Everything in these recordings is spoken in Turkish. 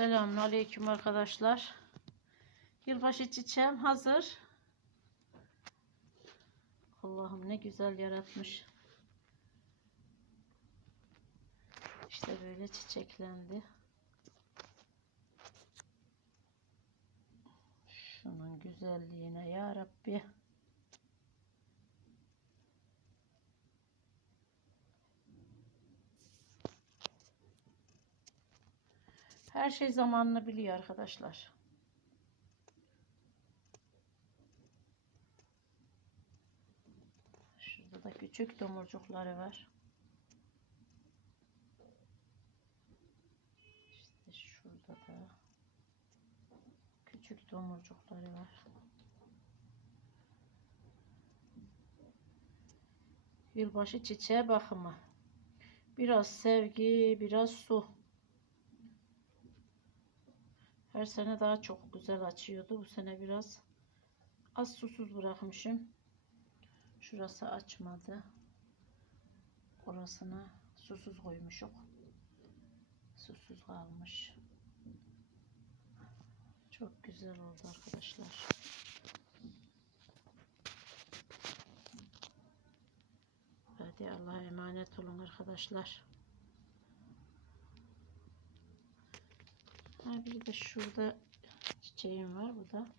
Selamünaleyküm arkadaşlar. Yılbaşı çiçeğim hazır. Allah'ım ne güzel yaratmış. İşte böyle çiçeklendi. Şunun güzelliğine ya Rabbi. Her şey zamanını biliyor arkadaşlar. Şurada da küçük domurcukları var. İşte şurada da küçük domurcukları var. Yılbaşı çiçeğe bakımı. Biraz sevgi, biraz su. Her sene daha çok güzel açıyordu. Bu sene biraz az susuz bırakmışım. Şurası açmadı. Orasına susuz koymuşuk. Susuz kalmış. Çok güzel oldu arkadaşlar. Hadi Allah'a emanet olun arkadaşlar. Bir de şurada çiçeğim var. Bu da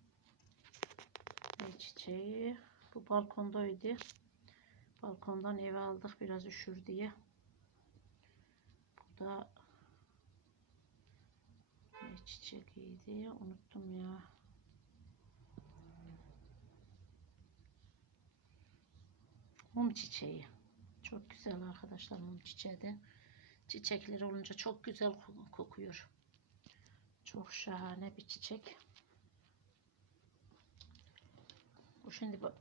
ne çiçeği. Bu balkondaydı. Balkondan eve aldık biraz üşür diye. Bu da ne çiçeğiydi? Unuttum ya. Mum çiçeği. Çok güzel arkadaşlar mum çiçeği de. Çiçekleri olunca çok güzel kokuyor. Çok şahane bir çiçek. Bu şimdi bu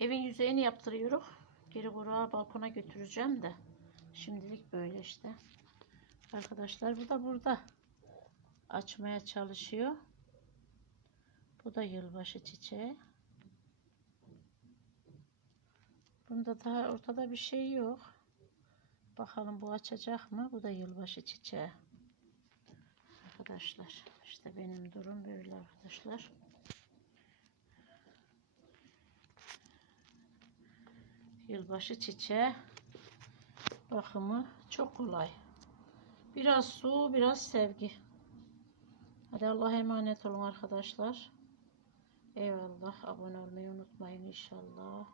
evin yüzeyini yaptırıyorum. Geri buraya balkona götüreceğim de. Şimdilik böyle işte. Arkadaşlar bu da burada. Açmaya çalışıyor. Bu da yılbaşı çiçeği. Bunda daha ortada bir şey yok. Bakalım bu açacak mı? Bu da yılbaşı çiçeği arkadaşlar. İşte benim durum böyle arkadaşlar. Yılbaşı çiçeği bakımı çok kolay. Biraz su, biraz sevgi. Hadi Allah'a emanet olun arkadaşlar. Eyvallah. Abone olmayı unutmayın inşallah.